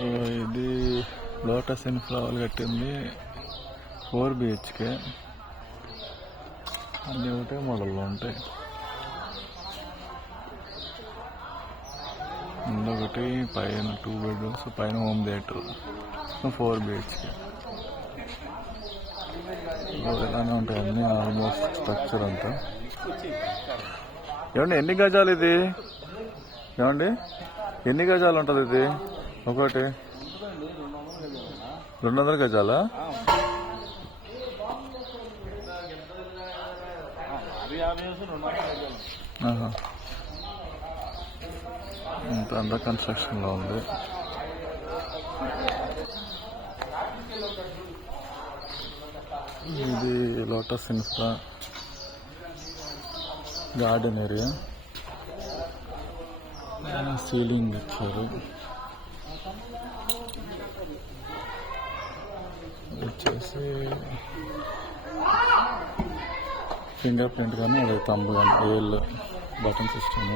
ఇది లోటస్ ఇన్ఫ్లవర్ కట్టింది 4 BHK. అన్నీ ఒకటే మోడల్లో ఉంటాయి. ఇంకొకటి పైన 2 bedrooms, పైన హోమ్ థియేటర్, 4 BHK. ఇలానే ఉంటాయి అన్నీ ఆల్మోస్ట్ స్ట్రక్చర్ అంతా. ఏమండి ఎన్ని గజాలు ఇది? ఏమండి ఎన్ని గజాలు ఉంటుంది ఇది? ఒకటి 200 గజాలా? ఇంత అండర్ కన్స్ట్రక్షన్లో ఉంది. ఇది lotus infra garden area. Ceiling ఇచ్చారు. వచ్చేసి ఫింగర్ ప్రింట్ కానీ అది తంబు కానీ ఏల్ బటన్ సిస్టమ్.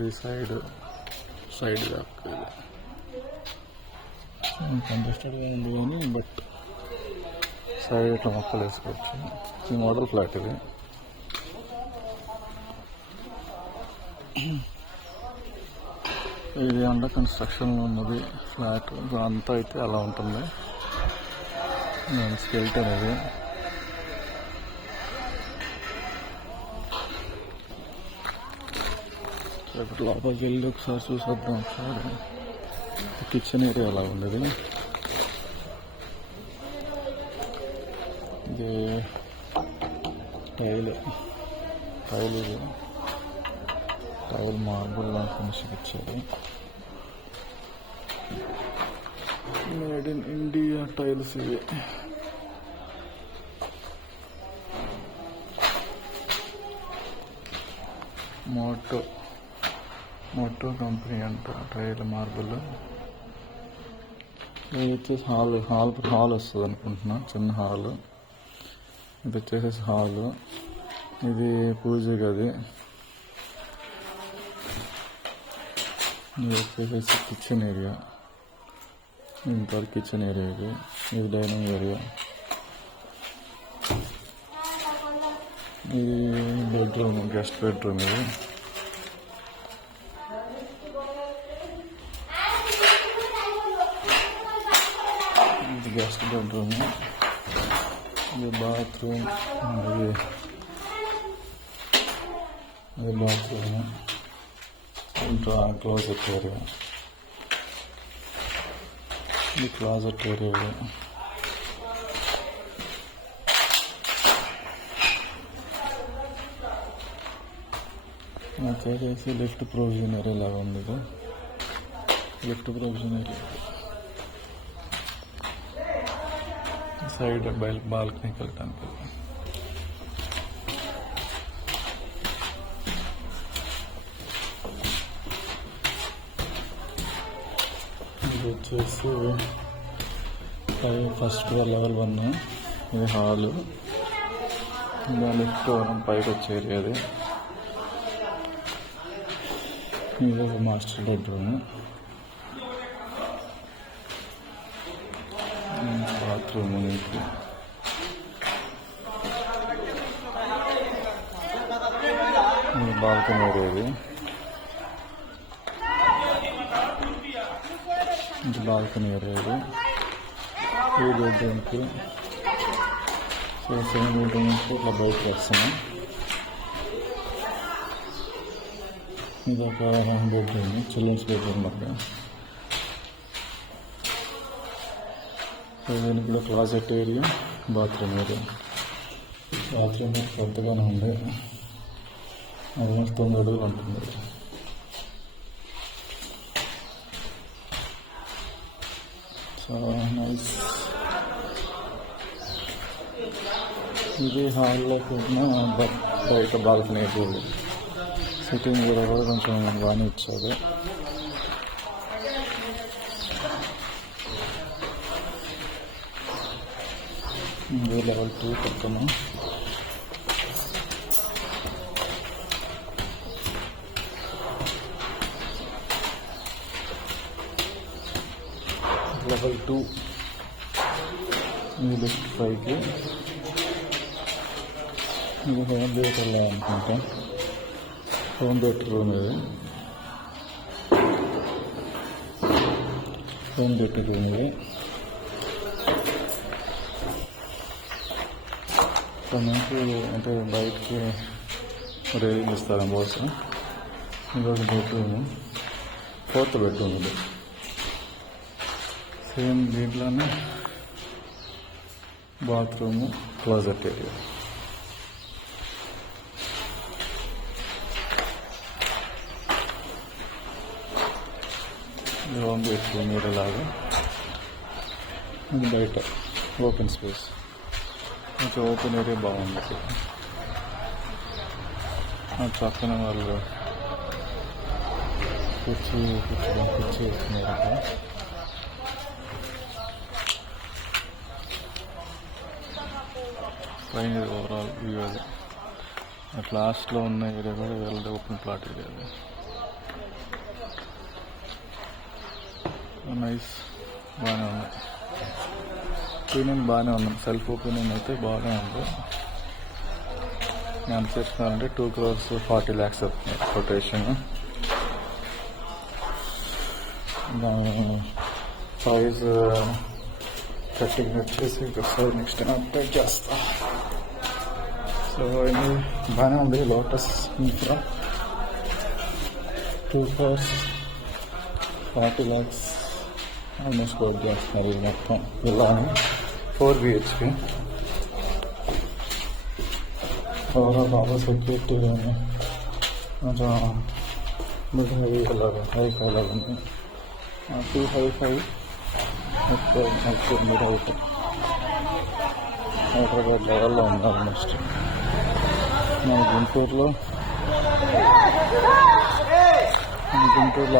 ఈ సైడ్ కంజెస్టెడ్గా ఉంది కానీ బట్ సైడ్ ఇట్లా మొక్కలు వేసుకోవచ్చు. ఈ మోడల్ ఫ్లాట్ ఇది. ఇది అండర్ కన్స్ట్రక్షన్లో ఉన్నది ఫ్లాట్. అంతా అయితే అలా ఉంటుంది. స్కెల్టన్ ఇది. రేపు లోపలికి వెళ్ళి ఒకసారి చూసొద్దాం. ఒకసారి కిచెన్ ఏరియా అలా ఉండదు. ఇది టైల్ మార్బుల్ లాంటి ఫినిషింగ్ ఇచ్చారు. మేడ్ ఇన్ ఇండియా టైల్స్ ఇవి. మోటో కంపెనీ అంట టైల్ మార్బుల్. ఇది వచ్చేసి హాల్ వస్తుంది అనుకుంటున్నా, చిన్న హాల్. ఇది వచ్చేసి హాల్. ఇది పూజ గది. ఇది వచ్చేసి కిచెన్ ఏరియా. ఇంకా కిచెన్ ఏరియా ఇది. ఇది డైనింగ్ ఏరియా. ఇది బెడ్రూమ్, గెస్ట్ బెడ్రూమ్. ఇది గెస్ట్ బెడ్రూమ్. ఇది బాత్రూమ్. అది బాత్రూమ్. Closet area. ఇది క్లాజెట్ ఏరియా. వచ్చేసి లిఫ్ట్ ప్రొవిజన్ ఏరియా లాగా ఉంది. ఇది లిఫ్ట్ ప్రొవిజన్ ఏరియా. సైడ్ బాల్కనీకి వెళ్ళటానికి. ఇది వచ్చేసి ఫస్ట్ ఫ్లోర్ లెవెల్ 1. ఇది హాలు. లిఫ్ట్ పైకి వచ్చే ఏరియా. ఇది మాస్టర్ బెడ్రూమ్. బాత్రూమ్. ఇది బాల్కనీ ఏరియా. ఇది బాల్కనీ ఏరియా. ఈ బెడ్రూమ్కి సెకండ్ బెడ్రూమ్కి ఇట్లా బయటకు వస్తున్నాం. ఇది ఒక బెడ్రూమ్, చిల్డ్రన్స్ బెడ్రూమ్ లాగా. దీనికి కూడా closet area, bathroom area. Bathroom పెద్దగానే ఉంది. ఆల్మోస్ట్ 9 అడుగులు ఉంటుంది. చాలా నైస్. ఇది హాల్లో కూడా బయట బాల్కనీ సిట్టింగ్ కూడా కొంచెం బాగానే ఇచ్చారు. ఇది level 2 పక్కన. లెవెల్ 2 ఇది లిఫ్ట్ పైకి. ఇది హోమ్ థియేటర్లో అనుకుంటా, హోమ్ థియేటర్ రూమ్ ఇది. హోమ్ థియేటర్ రూమ్ ఇది. ఇక్కడ నుంచి అంటే బయటికి రైలింగ్ ఇస్తారు కోసం. ఇంకొక బెడ్రూమ్, 4th బెడ్రూమ్ ఇది. సేమ్ దీంట్లోనే bathroom, closet area. Home theatre మీరేలాగా. ఇది బయట ఓపెన్ స్పేస్, కొంచెం ఓపెన్ ఏరియా బాగుంది. పక్కన వాళ్ళు కుర్చీ వేస్తున్నారు అక్కడ. పైన ఓవరాల్ వ్యూ అది. అట్ లాస్ట్లో ఉన్న ఏరియా కూడా వీళ్ళది ఓపెన్ ప్లాట్ ఏరియా అది. నైస్, బాగానే ఉంది. ఒపీనియన్ బాగానే ఉంది, సెల్ఫ్ ఒపీనియన్ అయితే బాగానే ఉంది. నేను చెప్తున్నానంటే 2,40 lakhs అవుతుంది కొటేషన్. ప్రైజ్ 30 వచ్చేసి ఒకసారి నెక్స్ట్ టైం అప్డేట్ చేస్తా. సో ఇది బాగానే ఉంది. Lotus Infra 2 crores 40 lakhs almost quote చేస్తున్నారు. ఇది మొత్తం ఇలా 4 BHK. ఓవరాల్ బాగా సెక్యూరిటీ కానీ కొంచెం మిడ్ హైఫై లాగా ఉంది. 255 ఎక్కువ మిడ్ హైఫై హైదరాబాద్ లెవెల్లో ఉంది ఆల్మోస్ట్. మన గుంటూరులో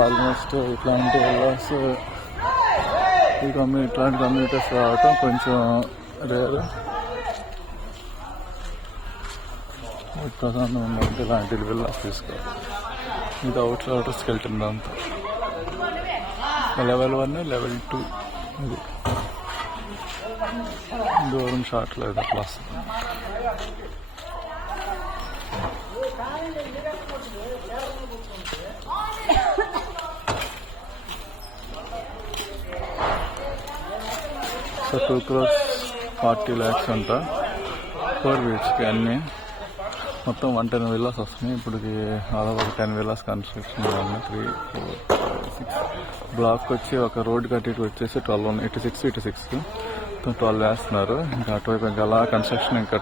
ఆల్మోస్ట్ ఇట్లాంటి విల్లాస్, ఇట్లాంటి కమ్యూనిటీస్ రావటం కొంచెం రేరు. ప్రధానం ఉందంటే ఇలాంటి విల్లాస్ తీసుకోవాలి. ఇది అవుట్స్కి వెళ్తుంది అంతా. లెవెల్ 1, లెవెల్ 2 ఇది దూరం షార్ట్ లేదు అట్లా వస్తుంది. సో 2,40 lakhs అంట 4 BHK అన్నీ. మొత్తం 110 villas వస్తున్నాయి ఇప్పటికి. దాదాపు 10 villas కన్స్ట్రక్షన్ 1, 3, 4, 5, 6 బ్లాక్ వచ్చి ఒక రోడ్ కట్టి వచ్చేసి 12 ఉన్నాయి. ఇటు 6 12 వేస్తున్నారు. ఇంకా అటువైపు ఇంకా అలా కన్స్ట్రక్షన్ ఇంకా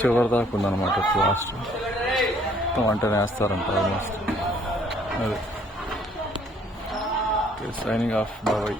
చివరి దాకా ఉందన్నమాట. లాస్ట్ మొత్తం 110 వేస్తారంట ఆల్మోస్ట్. అది సైనింగ్ ఆఫ్ బాబాయ్.